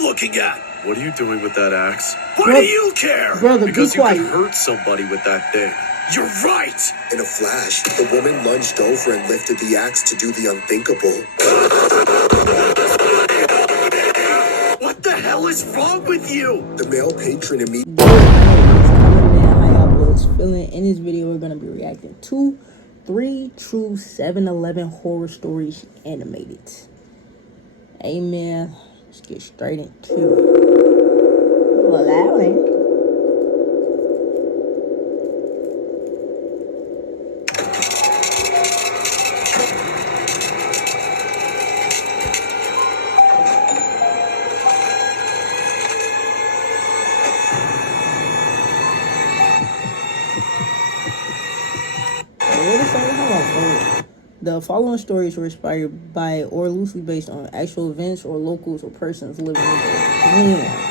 you looking at? What are you doing with that axe? Why do you care? Brother, Because be you quiet. could hurt somebody with that thing. You're right. In a flash, the woman lunged over and lifted the axe to do the unthinkable. What the hell is wrong with you? The male patron immediately. How y'all boys feeling? In this video, we're gonna be reacting to 3 true 7-Eleven horror stories animated. Amen. Let's get straight into it. Allowing. The following stories were inspired by or loosely based on actual events or locals or persons living in the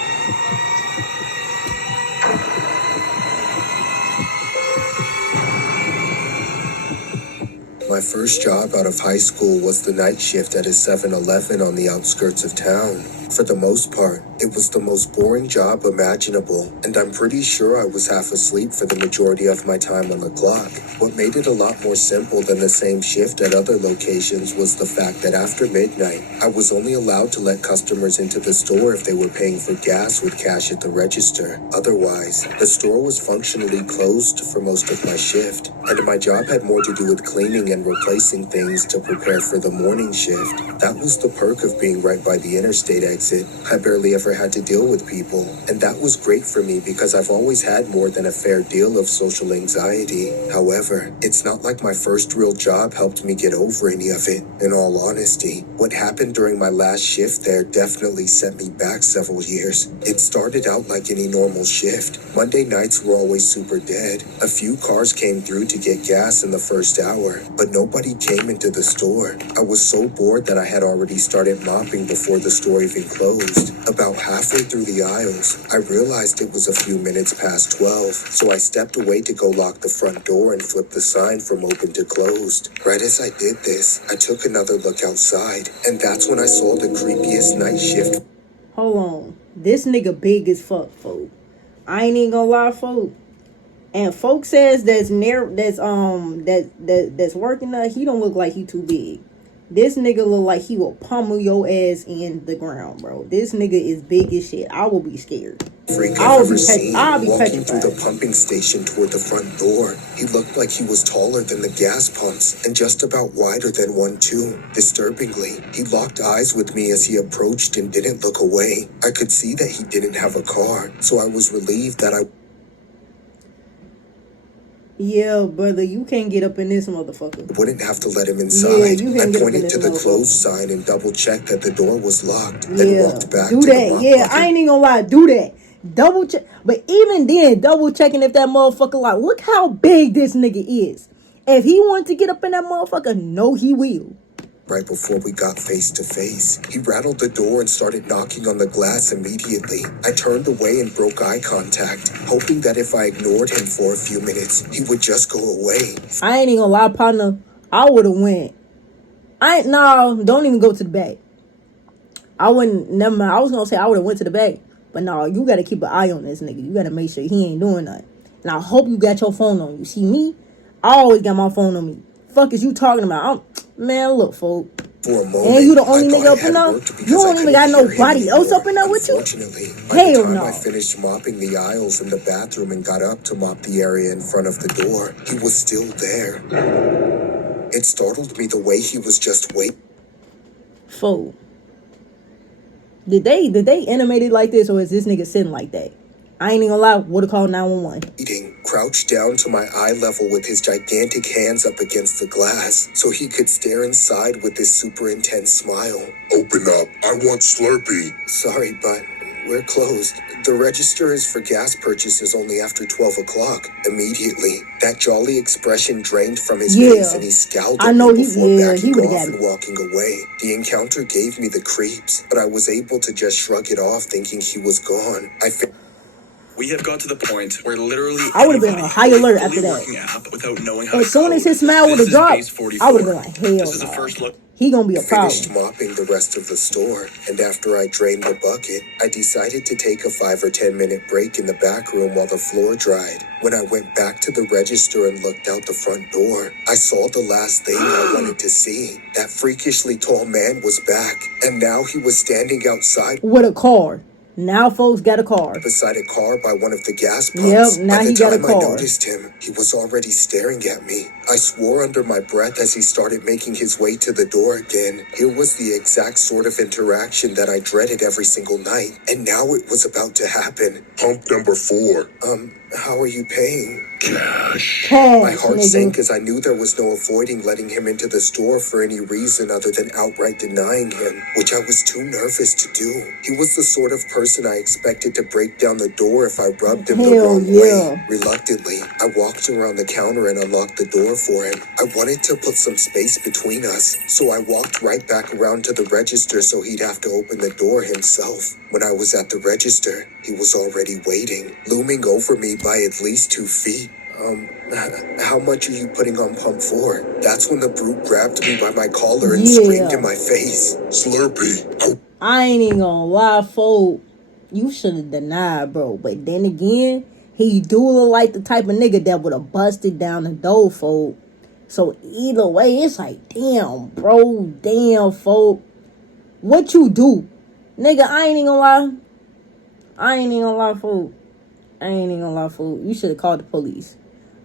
My first job out of high school was the night shift at a 7-Eleven on the outskirts of town. For the most part, it was the most boring job imaginable, and I'm pretty sure I was half asleep for the majority of my time on the clock. What made it a lot more simple than the same shift at other locations was the fact that after midnight, I was only allowed to let customers into the store if they were paying for gas with cash at the register. Otherwise, the store was functionally closed for most of my shift, and my job had more to do with cleaning and replacing things to prepare for the morning shift. That was the perk of being right by the interstate exit. I barely ever had to deal with people, and that was great for me because I've always had more than a fair deal of social anxiety. However, it's not like my first real job helped me get over any of it. In all honesty, what happened during my last shift there definitely set me back several years. It started out like any normal shift. Monday nights were always super dead. A few cars came through to get gas in the first hour, but nobody came into the store. I was so bored that I had already started mopping before the store even closed. About halfway through the aisles, I realized it was a few minutes past 12, so I stepped away to go lock the front door and flip the sign from open to closed. Right as I did this, I took another look outside, and that's when I saw the creepiest night shift. Hold on. This nigga big as fuck, folk. I ain't even gonna lie, folk. And folk says that's working there, he don't look like he too big. This nigga look like he will pummel your ass in the ground, bro. This nigga is big as shit. I will be scared. I'll be walking through the pumping station toward the front door. He looked like he was taller than the gas pumps and just about wider than one too. Disturbingly, he locked eyes with me as he approached and didn't look away. I could see that he didn't have a car, so I was relieved that I brother, you can't get up in this motherfucker. wouldn't have to let him inside. You I can't get up in pointed this to the motherfucker. closed sign and double-checked that the door was locked, then walked back do to that. the mop I ain't even gonna lie, do that. Double check. But even then, double checking if that motherfucker, like, look how big this nigga is. If he wanted to get up in that motherfucker, no, he will. Right before we got face to face, he rattled the door and started knocking on the glass immediately. I turned away and broke eye contact, hoping that if I ignored him for a few minutes, he would just go away. I ain't even gonna lie, partner. I would have went. Don't even go to the back. I wouldn't, never mind. I was gonna say I would have went to the back. But no, you gotta keep an eye on this nigga. You gotta make sure he ain't doing nothing. And I hope you got your phone on you. See me? I always got my phone on me. Fuck is you talking about? Man, look, folk. For a moment, and you the only nigga up in there? You don't even got nobody else up in there with you? Unfortunately, Hell by the time no. I finished mopping the aisles in the bathroom and got up to mop the area in front of the door, he was still there. It startled me the way he was just waiting. Folk. Did they animate it like this, or is this nigga sitting like that? I ain't even gonna lie, would've called 911. Crouched down to my eye level with his gigantic hands up against the glass so he could stare inside with this super intense smile. Open up. I want Slurpee. Sorry, but we're closed. The register is for gas purchases only after 12 o'clock. Immediately, that jolly expression drained from his face and he scowled at me before backing off and walking away. The encounter gave me the creeps, but I was able to just shrug it off thinking he was gone. We have got to the point where literally I would have been on high alert after that. Without knowing how as soon as his smile would have dropped, I would have been like, hell no. he gonna be a Finished problem. mopping the rest of the store, and after I drained the bucket, I decided to take a 5 or 10 minute break in the back room while the floor dried. When I went back to the register and looked out the front door, I saw the last thing I wanted to see. That freakishly tall man was back, and now he was standing outside With a car. Now folks got a car. beside a car by one of the gas Yep, pumps. now By the he got a time I car. noticed him, he was already staring at me. I swore under my breath as he started making his way to the door again. Here was the exact sort of interaction that I dreaded every single night, and now it was about to happen. Pump number 4. How are you paying? Cash. My Cash, heart sank nigga. as I knew there was no avoiding letting him into the store for any reason other than outright denying him, which I was too nervous to do. He was the sort of person I expected to break down the door if I rubbed him the Hell wrong yeah. way. Reluctantly, I walked around the counter and unlocked the door for him. I wanted to put some space between us, so I walked right back around to the register so he'd have to open the door himself. When I was at the register, he was already waiting, looming over me by at least 2 feet. How much are you putting on pump 4? That's when the brute grabbed me by my collar and screamed in Yeah. my face. Slurpee. I ain't even gonna lie, folk. You should have denied, bro. But then again, he do look like the type of nigga that would have busted down the door, folk. So either way, it's like, damn, bro. Damn, folk. What you do? Nigga, I ain't even gonna lie. I ain't even gonna lie, folk. I ain't even gonna lie, folk. You should have called the police.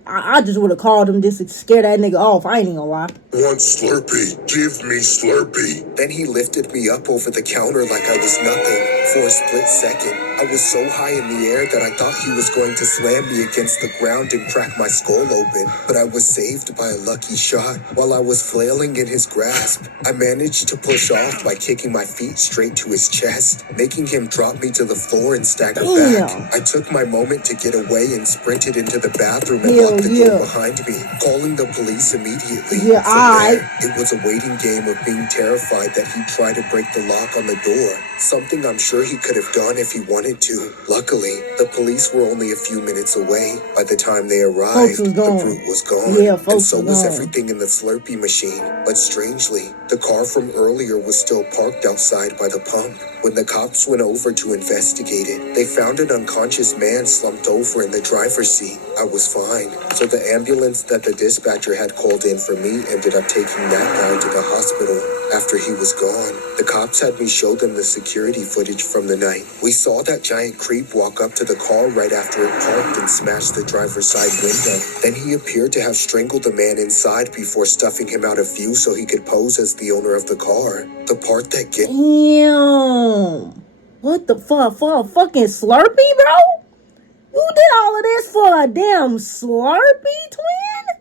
I just would have called him just to scare that nigga off. I ain't even gonna lie. Want Slurpee. Give me Slurpee. Then he lifted me up over the counter like I was nothing. For a split second, I was so high in the air that I thought he was going to slam me against the ground and crack my skull open. But I was saved by a lucky shot. While I was flailing in his grasp, I managed to push off by kicking my feet straight to his chest, making him drop me to the floor and stagger Damn. back. I took my moment to get away and sprinted into the bathroom and Hell locked the yeah. door behind me, calling the police immediately. Yeah, From aight. there, it was a waiting game of being terrified that he'd try to break the lock on the door, something I'm sure he could have done if he wanted to. Luckily, the police were only a few minutes away. By the time they arrived, was the gone. brute was gone, Yeah, and folks so was was gone. everything in the Slurpee machine. But strangely, the car from earlier was still parked outside by the pump. When the cops went over to investigate it, they found an unconscious man slumped over in the driver's seat. I was fine, so the ambulance that the dispatcher had called in for me ended up taking that guy to the hospital. After he was gone, the cops had me show them the security footage from the night. We saw that giant creep walk up to the car right after it parked and smash the driver's side window. Then he appeared to have strangled the man inside before stuffing him out of view so he could pose as the owner of the car. The part that gets Damn. What the fuck? For a fucking Slurpee, bro? You did all of this for a damn Slurpee, twin?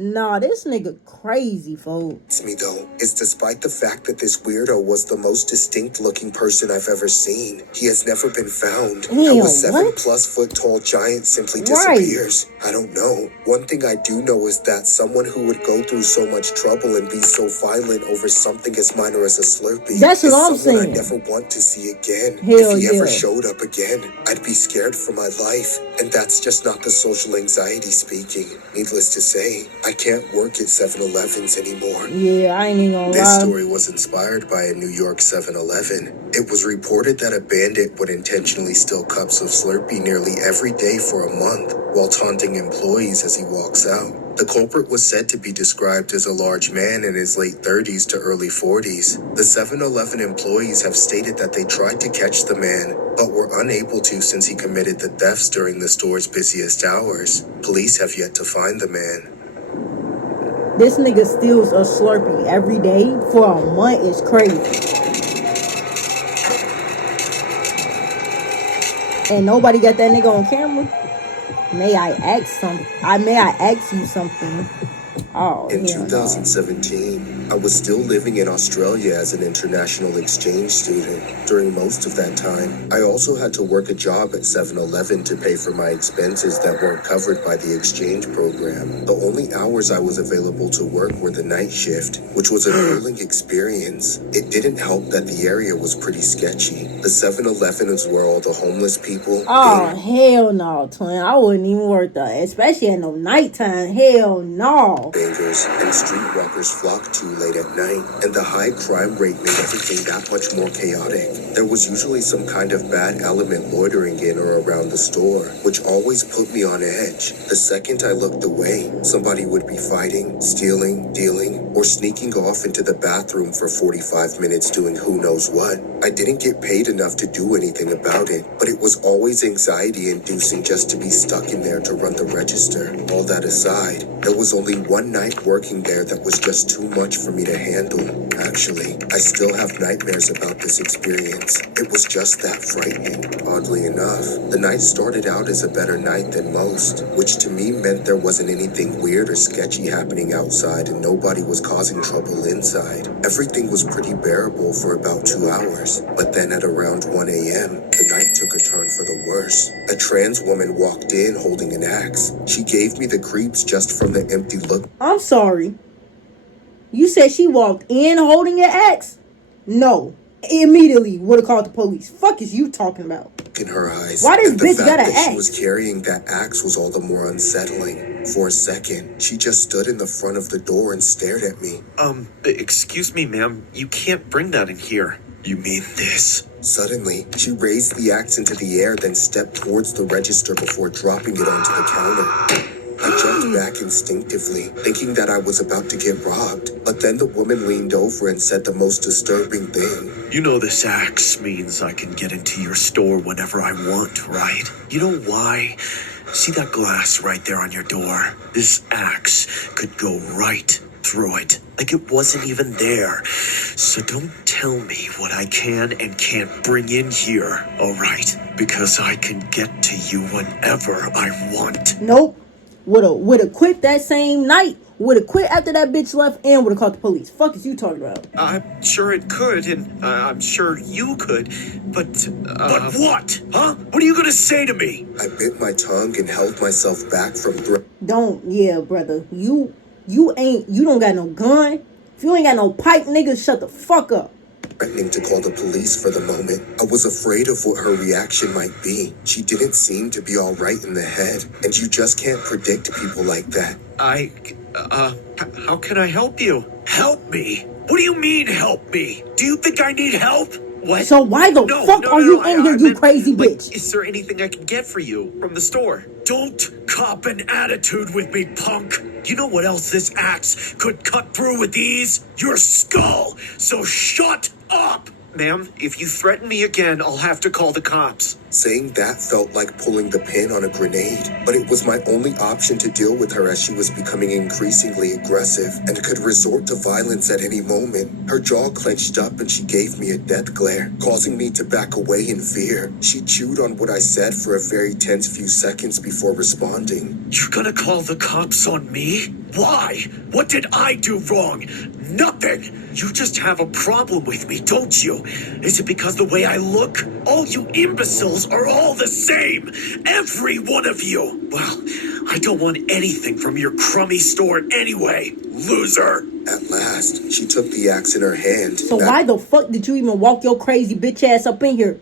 Nah, this nigga crazy, folks. me though is despite the fact that this weirdo was the most distinct looking person I've ever seen, he has never been found. How Damn, a 7+ what? foot tall giant simply Right. disappears? I don't know. One thing I do know is that someone who would go through so much trouble and be so violent over something as minor as a Slurpee That's is what I'm someone saying. I never want to see again. Hell if he ever yeah. showed up again, I'd be scared for my life. And that's just not the social anxiety speaking. Needless to say, I can't work at 7-Elevens anymore. Yeah, I ain't even gonna This lie. story was inspired by a New York 7-Eleven. It was reported that a bandit would intentionally steal cups of Slurpee nearly every day for a month while taunting employees as he walks out. The culprit was said to be described as a large man in his late 30s to early 40s. The 7-Eleven employees have stated that they tried to catch the man, but were unable to since he committed the thefts during the store's busiest hours. Police have yet to find the man. This nigga steals a Slurpee every day for a month is crazy. And nobody got that nigga on camera. May I ask you something? Oh, In hell no. 2017, I was still living in Australia as an international exchange student. During most of that time, I also had to work a job at 7-Eleven to pay for my expenses that weren't covered by the exchange program. The only hours I was available to work were the night shift, which was a grueling experience. It didn't help that the area was pretty sketchy. The 7-Eleven is where all the homeless people Oh, hell no, twin. I wouldn't even work there. Especially at no nighttime. Hell no. gangbangers and streetwalkers flocked to late at night, and the high crime rate made everything that much more chaotic. There was usually some kind of bad element loitering in or around the store, which always put me on edge. The second I looked away, somebody would be fighting, stealing, dealing, or sneaking off into the bathroom for 45 minutes doing who knows what. I didn't get paid enough to do anything about it, but it was always anxiety-inducing just to be stuck in there to run the register. All that aside, there was only one night working there that was just too much for me to handle. Actually, I still have nightmares about this experience. It was just that frightening. Oddly enough, the night started out as a better night than most, which to me meant there wasn't anything weird or sketchy happening outside and nobody was causing trouble inside. Everything was pretty bearable for about 2 hours, but then at around 1 a.m., the night took a turn for the worse. A trans woman walked in holding an axe. She gave me the creeps just from the empty look. I'm sorry. You said she walked in holding an axe? No. Immediately would have called the police. Fuck is you talking about? In her eyes. Why this and bitch the got fact an that she axe? was carrying that axe was all the more unsettling. For a second, she just stood in the front of the door and stared at me. Excuse me, ma'am. You can't bring that in here. You mean this? Suddenly, she raised the axe into the air, then stepped towards the register before dropping it onto the counter. I jumped back instinctively, thinking that I was about to get robbed, but then the woman leaned over and said the most disturbing thing. You know this axe means I can get into your store whenever I want, right? You know why? See that glass right there on your door? This axe could go right through it, like it wasn't even there. So don't tell me what I can and can't bring in here, all right? Because I can get to you whenever I want. Nope. Woulda quit that same night. Woulda quit after that bitch left and woulda called the police. Fuck is you talking about? I'm sure it could, and I'm sure you could, but... But what? Huh? What are you gonna say to me? I bit my tongue and held myself back from Yeah, brother. You don't got no gun. If you ain't got no pipe, nigga, shut the fuck up. threatening to call the police for the moment. I was afraid of what her reaction might be. She didn't seem to be all right in the head, and you just can't predict people like that. How can I help you? Help me? What do you mean, help me? Do you think I need help? What? So why the fuck are you in here, you crazy bitch? Is there anything I can get for you from the store? Don't cop an attitude with me, punk. You know what else this axe could cut through with ease? Your skull. So shut up. Ma'am, if you threaten me again, I'll have to call the cops. Saying that felt like pulling the pin on a grenade, but it was my only option to deal with her as she was becoming increasingly aggressive and could resort to violence at any moment. Her jaw clenched up and she gave me a death glare, causing me to back away in fear. She chewed on what I said for a very tense few seconds before responding. You're gonna call the cops on me? Why? What did I do wrong? Nothing! You just have a problem with me, don't you? Is it because the way I look? All you imbeciles are all the same! Every one of you! Well, I don't want anything from your crummy store anyway, loser! At last, she took the axe in her hand. So why the fuck did you even walk your crazy bitch ass up in here?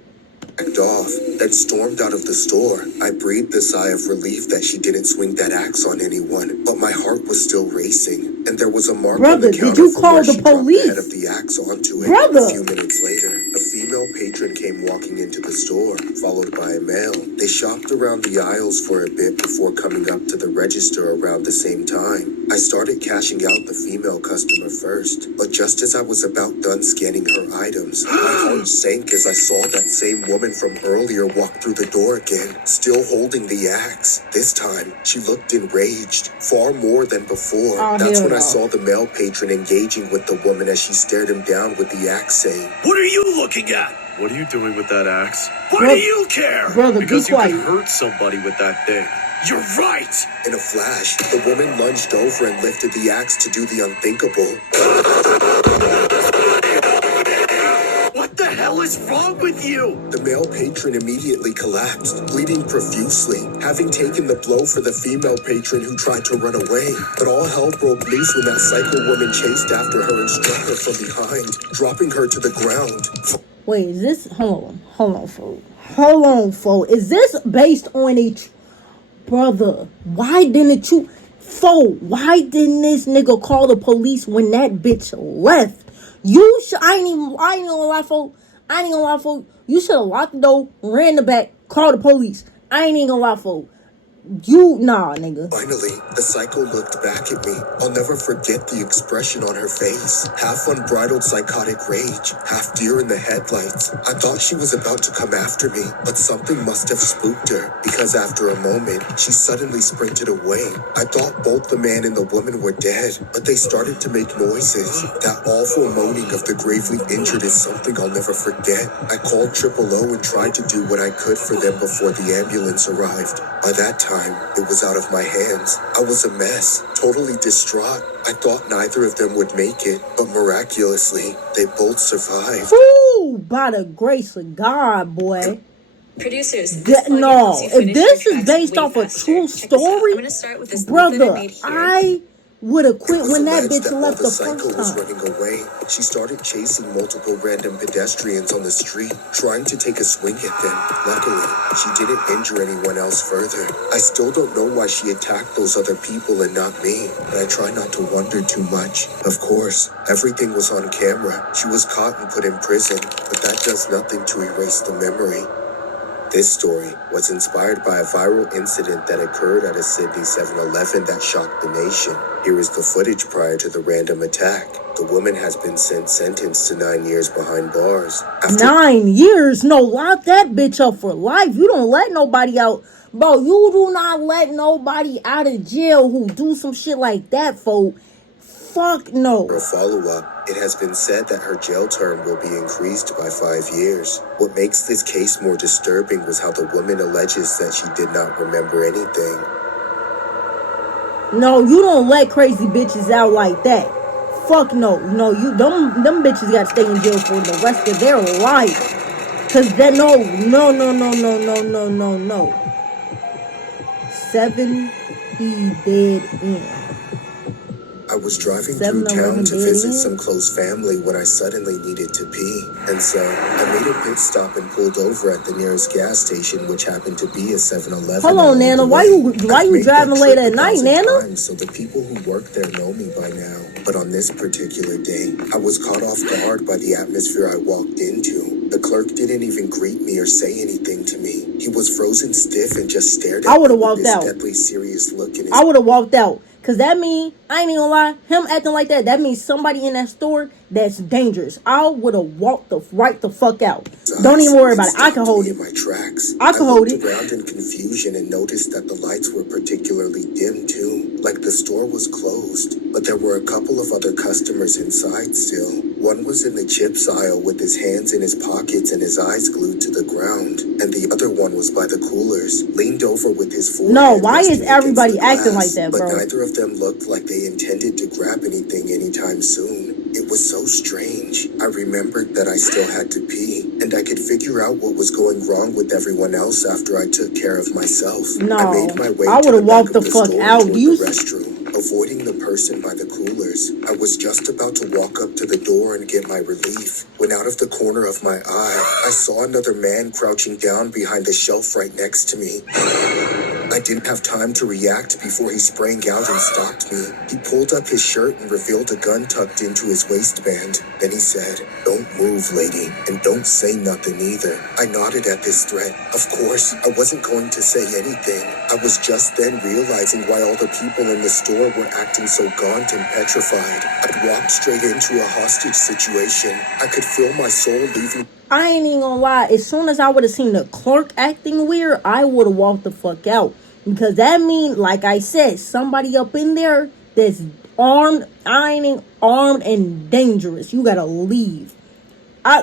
Backed off, then stormed out of the store. I breathed a sigh of relief that she didn't swing that axe on anyone, but my heart was still racing, and there was a mark on the counter did you from call where the she dropped police? the head of the axe onto it. Brother. A few minutes later, a female patron came walking into the store, followed by a male. They shopped around the aisles for a bit before coming up to the register around the same time. I started cashing out the female customer first, but just as I was about done scanning her items, my heart sank as I saw that same woman from earlier walk through the door again, still holding the axe. This time, she looked enraged, far more than before. That's when I saw the male patron engaging with the woman as she stared him down with the axe, saying, What are you looking at? What are you doing with that axe? Why do you care? Brother, Because be you quiet. could hurt somebody with that thing. You're right! in a flash, the woman lunged over and lifted the axe to do the unthinkable. What the hell is wrong with you? The male patron immediately collapsed, bleeding profusely, having taken the blow for the female patron who tried to run away. But all hell broke loose when that psycho woman chased after her and struck her from behind, dropping her to the ground. Wait, is this... Hold on, folks. Is this based on a... Brother, why didn't you... Why didn't this nigga call the police when that bitch left? I ain't gonna lie, folks. You should have locked the door, ran the back, called the police. I ain't even gonna lie, folks. Nigga. Finally, the psycho looked back at me. I'll never forget the expression on her face. Half unbridled psychotic rage, half deer in the headlights. I thought she was about to come after me, but something must have spooked her, because after a moment, she suddenly sprinted away. I thought both the man and the woman were dead, but they started to make noises. That awful moaning of the gravely injured is something I'll never forget. I called O and tried to do what I could for them before the ambulance arrived. By that time, it was out of my hands. I was a mess, totally distraught. I thought neither of them would make it, but miraculously, they both survived. Ooh, by the grace of God, boy. Producers, if this is based off a true story, brother, I would have quit when that bitch left the psycho first was time. running away. She started chasing multiple random pedestrians on the street, trying to take a swing at them. Luckily, she didn't injure anyone else further. I still don't know why she attacked those other people and not me, but I try not to wonder too much. Of course, everything was on camera. She was caught and put in prison, but that does nothing to erase the memory. This story was inspired by a viral incident that occurred at a Sydney 7-Eleven that shocked the nation. Here is the footage prior to the random attack. The woman has been sentenced to 9 years behind bars. 9 years? No, lock that bitch up for life. You don't let nobody out. Bro, you do not let nobody out of jail who do some shit like that, folks. Fuck no. For a follow-up, it has been said that her jail term will be increased by 5 years. What makes this case more disturbing was how the woman alleges that she did not remember anything. No, you don't let crazy bitches out like that. Fuck no. No, them bitches gotta stay in jail for the rest of their life. Cause that no. 7 he dead in. I was driving through town to visit some close family when I suddenly needed to pee. And so I made a pit stop and pulled over at the nearest gas station, which happened to be a 7-Eleven. Hold on, Nana. Why you driving late at night, Nana? So the people who work there know me by now. But on this particular day, I was caught off guard by the atmosphere I walked into. The clerk didn't even greet me or say anything to me. He was frozen stiff and just stared at me with this deadly serious look in his I would have walked out. Cause that mean, I ain't even gonna lie, him acting like that means somebody in that store that's dangerous. I would have walked right the fuck out. Don't even worry about it. I can hold it. My tracks. I can hold it. I looked around in confusion and noticed that the lights were particularly dim too, like the store was closed. But there were a couple of other customers inside still. One was in the chips aisle with his hands in his pockets and his eyes glued to the ground, and the other one was by the coolers, leaned over with his forehead. No, why is everybody acting like that, bro? But neither of them looked like they intended to grab anything anytime soon. It was so strange. I remembered that I still had to pee, and I could figure out what was going wrong with everyone else after I took care of myself. No, I made my way I would to have walked the fuck out. Do you? The restroom, avoiding the person by the coolers. I was just about to walk up to the door and get my relief when out of the corner of my eye, I saw another man crouching down behind the shelf right next to me. I didn't have time to react before he sprang out and stopped me. He pulled up his shirt and revealed a gun tucked into his waistband. Then he said, "Don't move, lady, and don't say nothing either." I nodded at this threat. Of course, I wasn't going to say anything. I was just then realizing why all the people in the store were acting so gaunt and petrified. I'd walked straight into a hostage situation. I could feel my soul leaving. I ain't even gonna lie. As soon as I would have seen the clerk acting weird, I would have walked the fuck out. Because that mean, like I said, somebody up in there that's armed, armed and dangerous. You gotta leave. Hell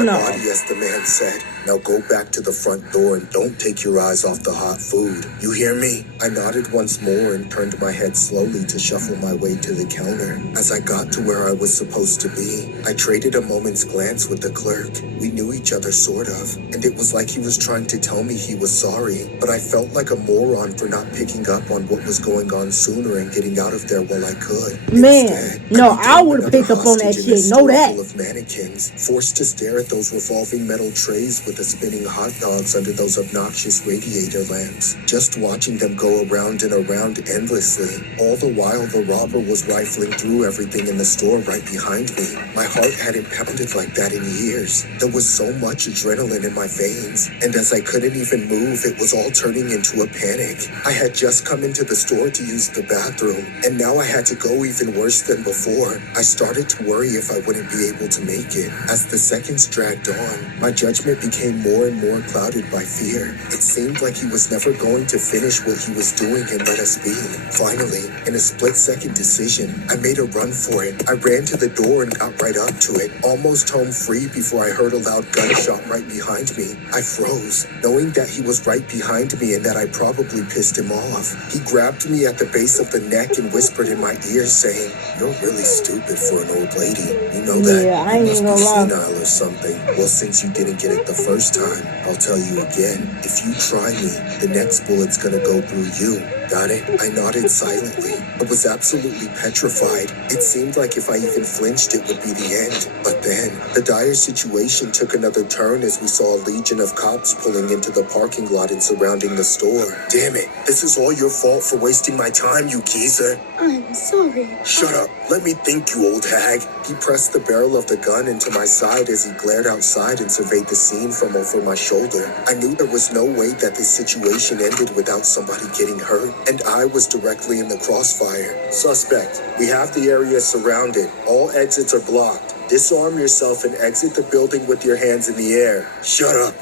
no. Body, yes, the man said. Now go back to the front door and don't take your eyes off the hot food. You hear me? I nodded once more and turned my head slowly to shuffle my way to the counter. As I got to where I was supposed to be, I traded a moment's glance with the clerk. We knew each other sort of, and it was like he was trying to tell me he was sorry, but I felt like a moron for not picking up on what was going on sooner and getting out of there while I could. Man, no, I would have picked up on that shit. Know that. Full of mannequins, forced forced to stare at those revolving metal trays with the spinning hot dogs under those obnoxious radiator lamps, just watching them go around and around endlessly. All the while, the robber was rifling through everything in the store right behind me. My heart hadn't pounded like that in years. There was so much adrenaline in my veins, and as I couldn't even move, it was all turning into a panic. I had just come into the store to use the bathroom, and now I had to go even worse than before. I started to worry if I wouldn't be able to make it. As the seconds dragged on, my judgment became more and more clouded by fear. It seemed like he was never going to finish what he was doing and let us be. Finally, in a split-second decision, I made a run for it. I ran to the door and got right up to it, almost home free before I heard a loud gunshot right behind me. I froze, knowing that he was right behind me and that I probably pissed him off. He grabbed me at the base of the neck and whispered in my ear, saying, "You're really stupid for an old lady. You know that? Yeah, I You ain't must even be gonna lie. senile or something. Well, since you didn't get it the first time, I'll tell you again. If you try me, the next bullet's gonna go through you. Got it?" I nodded silently. I was absolutely petrified. It seemed like if I even flinched, it would be the end. But then, the dire situation took another turn as we saw a legion of cops pulling into the parking lot and surrounding the store. Damn it, this is all your fault for wasting my time, you geezer. I'm sorry. Shut up. Let me think, you old hag. He pressed the barrel of the gun into my side as he glared outside and surveyed the scene from over my shoulder. I knew there was no way that this situation ended without somebody getting hurt, and I was directly in the crossfire. Suspect, we have the area surrounded. All exits are blocked. Disarm yourself and exit the building with your hands in the air. Shut up.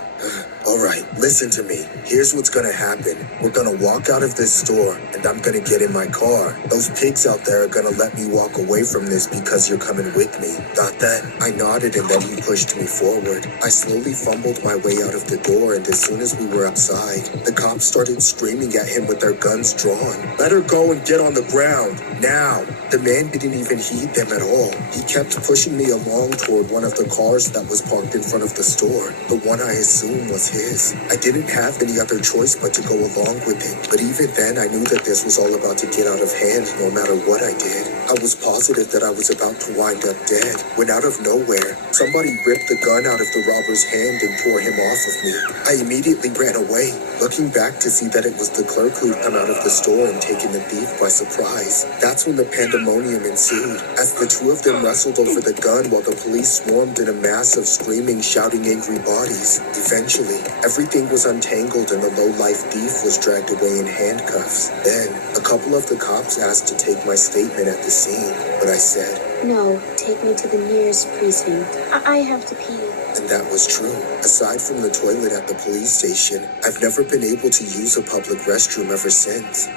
All right, listen to me. Here's what's gonna happen. We're gonna walk out of this store, and I'm gonna get in my car. Those pigs out there are gonna let me walk away from this because you're coming with me. Got that? I nodded, and then he pushed me forward. I slowly fumbled my way out of the door, and as soon as we were outside, the cops started screaming at him with their guns drawn. "Let her go and get on the ground, now!" The man didn't even heed them at all. He kept pushing me along toward one of the cars that was parked in front of the store, the one I assumed was his. I didn't have any other choice but to go along with it, but even then I knew that this was all about to get out of hand no matter what I did. I was positive that I was about to wind up dead, when out of nowhere, somebody ripped the gun out of the robber's hand and tore him off of me. I immediately ran away, looking back to see that it was the clerk who'd come out of the store and taken the thief by surprise. That's when the pandemonium ensued, as the two of them wrestled over the gun while the police swarmed in a mass of screaming, shouting angry bodies. Eventually, everything was untangled and the low-life thief was dragged away in handcuffs. Then, a couple of the cops asked to take my statement at the scene, but I said, No, take me to the nearest precinct. I have to pee. and that was true. Aside from the toilet at the police station, I've never been able to use a public restroom ever since.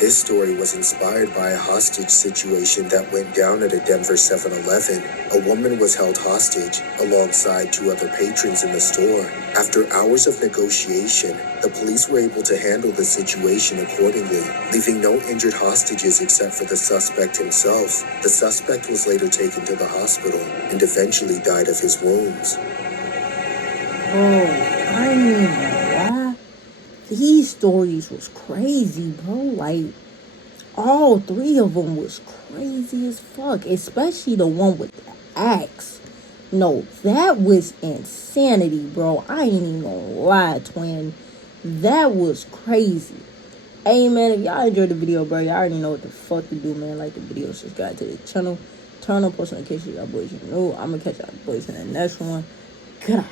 This story was inspired by a hostage situation that went down at a Denver 7-Eleven. A woman was held hostage alongside two other patrons in the store. After hours of negotiation, the police were able to handle the situation accordingly, leaving no injured hostages except for the suspect himself. The suspect was later taken to the hospital and eventually died of his wounds. Bro, I ain't even gonna lie. These stories was crazy, bro. Like, all three of them was crazy as fuck. Especially the one with the axe. No, that was insanity, bro. I ain't even gonna lie, twin. That was crazy. Hey, man, if y'all enjoyed the video, bro, y'all already know what the fuck to do, man. Like the video, subscribe to the channel, turn on post notifications, y'all boys. You know, I'm gonna catch y'all boys in the next one. Goodbye.